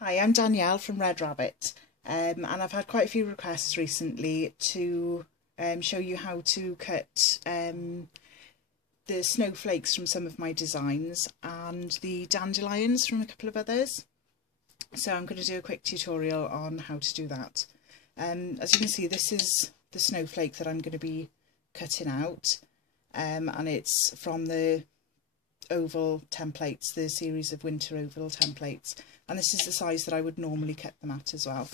Hi, I'm Danielle from Red Rabbit, and I've had quite a few requests recently to show you how to cut the snowflakes from some of my designs and the dandelions from a couple of others. So I'm going to do a quick tutorial on how to do that. As you can see, this is the snowflake that I'm going to be cutting out, and it's from the oval templates, the series of winter oval templates, and this is the size that I would normally cut them at as well.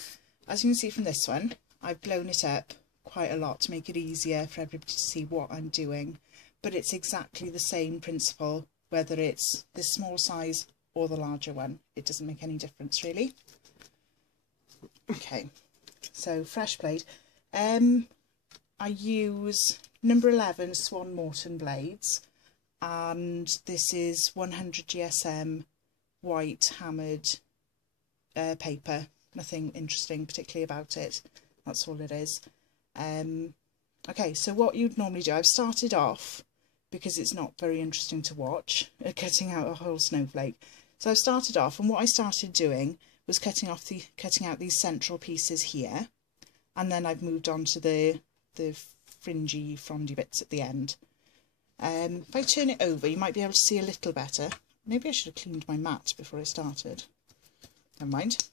As you can see from this one, I've blown it up quite a lot to make it easier for everybody to see what I'm doing, but it's exactly the same principle whether it's this small size or the larger one. It doesn't make any difference really. Okay, so fresh blade. I use number 11 Swan Morton blades, and this is 100 GSM white hammered paper. Nothing interesting particularly about it, that's all it is. Okay, so what you'd normally do, I've started off, because it's not very interesting to watch, cutting out a whole snowflake. So I've started off, and what I started doing was cutting out these central pieces here, and then I've moved on to the fringy, frondy bits at the end. If I turn it over, you might be able to see a little better. Maybe I should have cleaned my mat before I started. Never mind.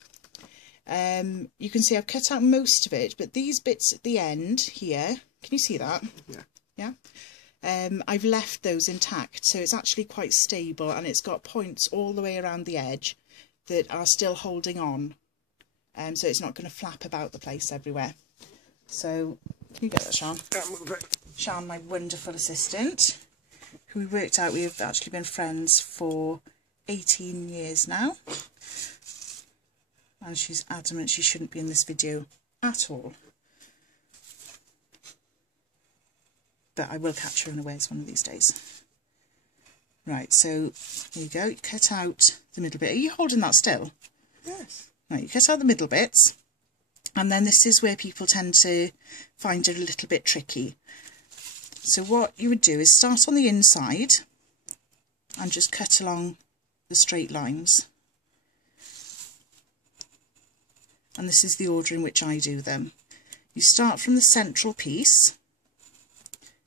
You can see I've cut out most of it, but these bits at the end here, can you see that? Yeah. Yeah? I've left those intact, so it's actually quite stable, and it's got points all the way around the edge that are still holding on, so it's not going to flap about the place everywhere. So, can you get that, Sean? Can't move it. Sean, my wonderful assistant, who we worked out, we've actually been friends for 18 years now, and she's adamant she shouldn't be in this video at all, but I will catch her unawares one of these days. Right, so there you go, you cut out the middle bit. Are you holding that still? Yes. Right, you cut out the middle bits, and then this is where people tend to find it a little bit tricky. So what you would do is start on the inside and just cut along the straight lines. And this is the order in which I do them. You start from the central piece,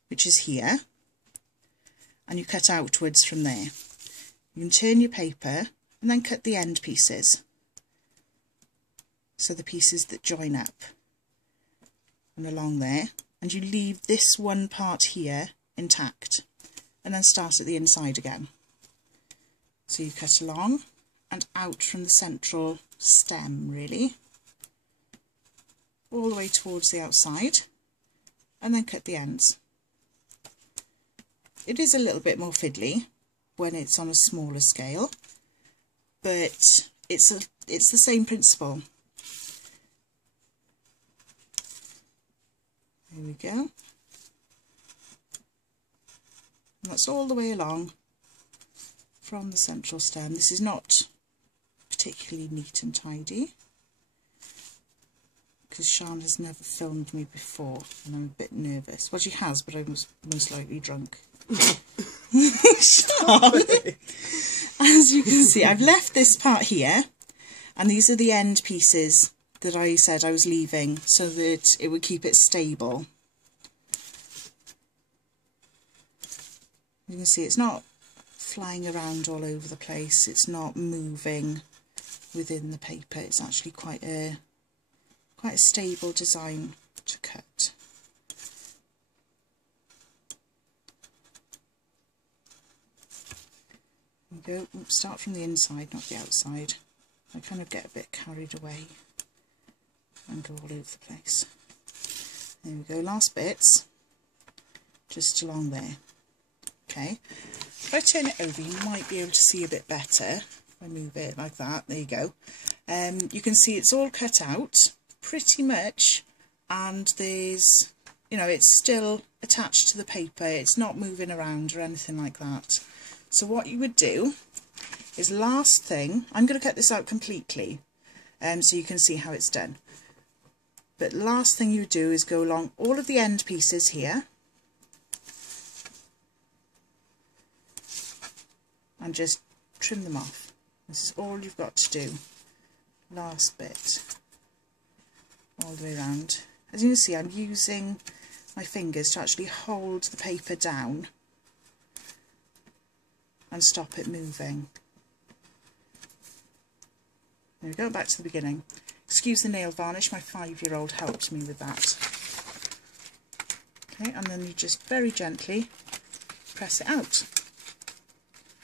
which is here, and you cut outwards from there. You can turn your paper and then cut the end pieces. So the pieces that join up and along there, and you leave this one part here intact, and then start at the inside again. So you cut along and out from the central stem really, all the way towards the outside, and then cut the ends. It is a little bit more fiddly when it's on a smaller scale, but it's the same principle. There we go. And that's all the way along from the central stem. This is not particularly neat and tidy, because Sian has never filmed me before and I'm a bit nervous. Well, she has, but I was most likely drunk. Sian, as you can see, I've left this part here, and these are the end pieces that I said I was leaving so that it would keep it stable. You can see it's not flying around all over the place, it's not moving within the paper, it's actually quite a stable design to cut. There we go. Oops, start from the inside, not the outside. I kind of get a bit carried away and go all over the place. There we go, last bits, just along there. Okay, if I turn it over, you might be able to see a bit better. If I move it like that, there you go. You can see it's all cut out pretty much, and there's, you know, it's still attached to the paper, it's not moving around or anything like that. So what you would do is, last thing, I'm going to cut this out completely so you can see how it's done. But last thing you do is go along all of the end pieces here and just trim them off. This is all you've got to do. last bit all the way around. As you can see, I'm using my fingers to actually hold the paper down and stop it moving. There we go, back to the beginning. Excuse the nail varnish, my 5-year-old helped me with that. Okay, and then you just very gently press it out.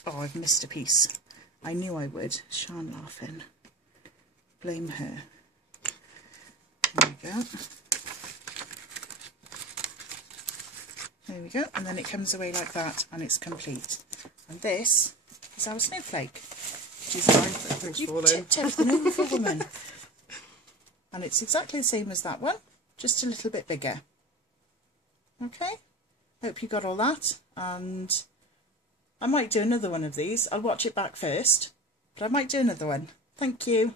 Oh, I've missed a piece. I knew I would. Sian laughing. Blame her. There we go. There we go, and then it comes away like that and it's complete. And this is our snowflake. You tipped everything over, woman. And it's exactly the same as that one, just a little bit bigger. Okay, hope you got all that, and I might do another one of these. I'll watch it back first, but I might do another one. Thank you.